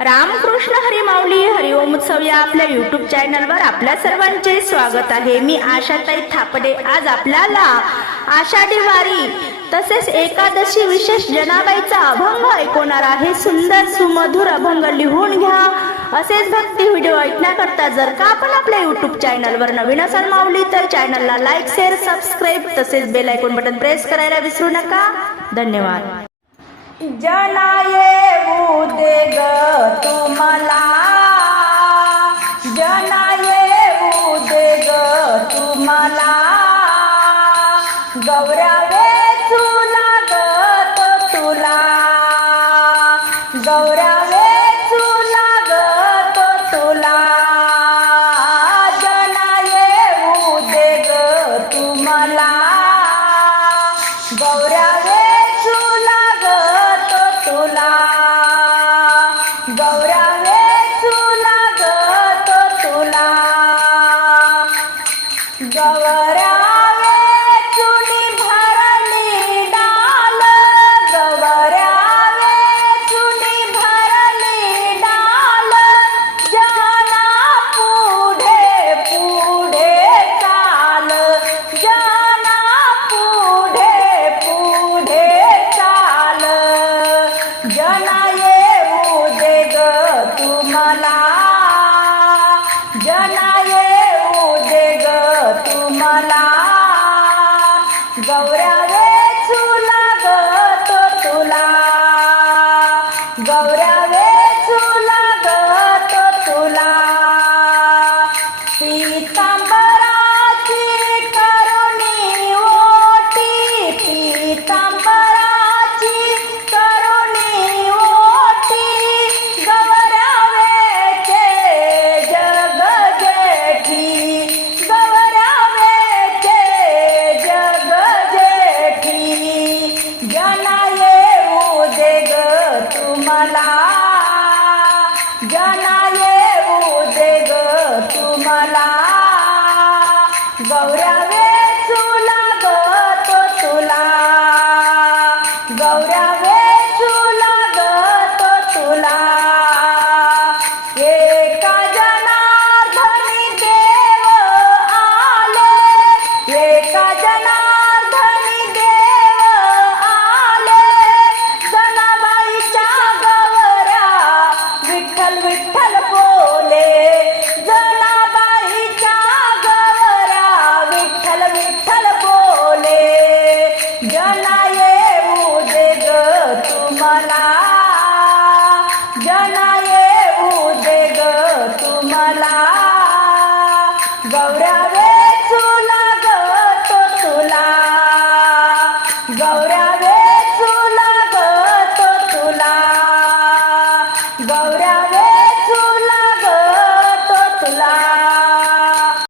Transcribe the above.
रामकृष्ण हरी माऊली हरिओम उत्सव या आपल्या युट्यूब चॅनलवर आपल्या सर्वांचे स्वागत आहे. मी आशाताई थापडे आज आपल्याला आषाढी वारी तसेच एकादशी विशेष जनाबाईचा अभंग ऐकवणार आहे. सुंदर सुमधुर अभंग लिहून घ्या. असेच भक्ती व्हिडिओ ऐकण्याकरता जर का आपण आपल्या युट्यूब चॅनलवर नवीन असाल माऊली तर चॅनलला लाईक शेअर सबस्क्राईब तसेच बेल आयकॉन बटन प्रेस करायला विसरू नका. धन्यवाद. जना येऊ दे ग तुम्हाला। जना येऊ दे ग तुम्हाला। गौरावे चुला ग तुला। गौरावे जना येऊ दे ग तुम्हाला. जना येऊ दे ग तुम्हाला. गौरावे चुला ग तुला. गौरावे चुला ग तुला. गौरावे